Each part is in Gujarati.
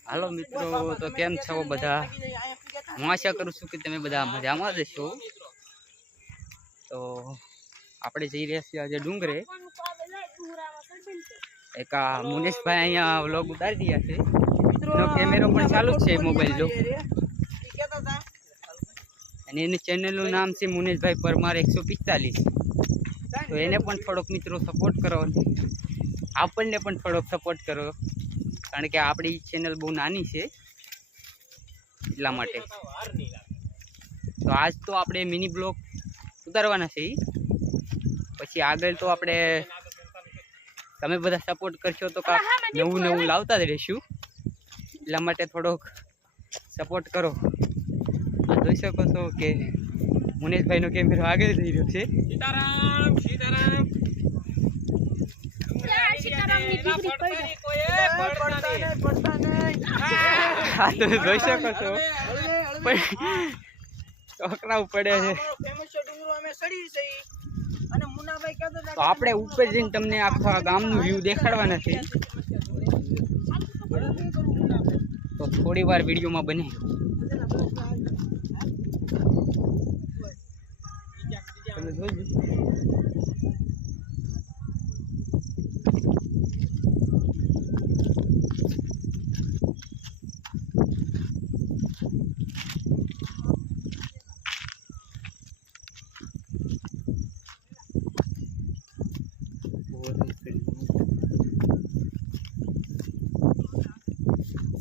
હાલો મિત્રો, તો કેમ છો બધા? હું આશા કરું છું કે તમે બધા મજામાં જ છો. તો આપણે જઈ રહ્યા છીએ આજે ડુંગરે. એક આ મુનેશભાઈ અહીંયા વ્લોગ ઉતારી રહ્યા છે. એનો કેમેરો પણ ચાલુ જ છે મોબાઈલ જો. અને એની ચેનલનું નામ છે મુનેશભાઈ પરમાર 145. તો એને પણ થોડોક મિત્રો સપોર્ટ કરો, આપણને પણ થોડોક સપોર્ટ કરો, કારણ કે આપણી ચેનલ બહુ નાની છે એટલા માટે. તો આજ તો આપણે મિની બ્લોગ ઉતારવાના છે. પછી આગળ તો આપણે તમે બધા સપોર્ટ કરશો તો કાંક નવું નવું લાવતા જ રહીશું. એટલા માટે થોડોક સપોર્ટ કરો. જોઈ શકો છો કે મુનેશભાઈનો કેમેરો આગળ જઈ રહ્યો છે. સીતારામ સીતારામ. જોઈ શકો છો છોકરાઓ પડે છે. તો આપણે ઉપર જઈને તમને આખા ગામનું વ્યૂ દેખાડવાના છે. તો થોડી વાર વિડીયોમાં બને. તમે જોઈ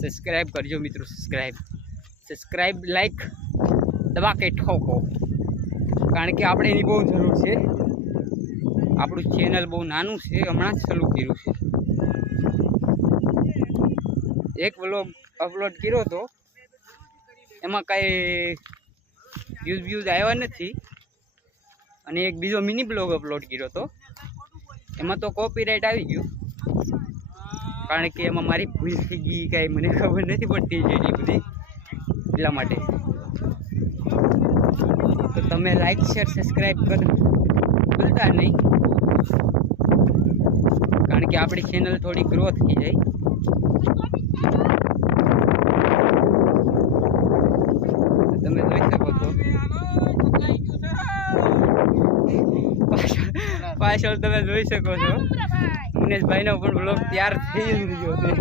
સબસ્ક્રાઈબ કરજો મિત્રો. સબસ્ક્રાઈબ લાઈક દબા કે ઠોકો, કારણ કે આપણે એની બહુ જરૂર છે. આપણું ચેનલ બહુ નાનું છે, હમણાં જ ચાલુ કર્યું છે. એક વ્લોગ અપલોડ કર્યો હતો, એમાં કાંઈ વ્યૂઝ આવ્યા નથી. અને એક બીજો મિની બ્લોગ અપલોડ કર્યો હતો, એમાં તો કોપીરાઇટ આવી ગયું, કારણ કે એમાં મારી ભૂલ થઈ ગઈ. કાંઈ મને ખબર નથી પડતી એટલી બધી, એટલા માટે. તો તમે લાઈક શેર સબસ્ક્રાઈબ કરો ભૂલતા નહીં, કારણ કે આપણી ચેનલ થોડી ગ્રો થઈ જાય. તમે જોઈ શકો છો પાછળ તમે જોઈ શકો છો મુનેશભાઈનો પણ બ્લોગ તૈયાર થઈ રહ્યો છે.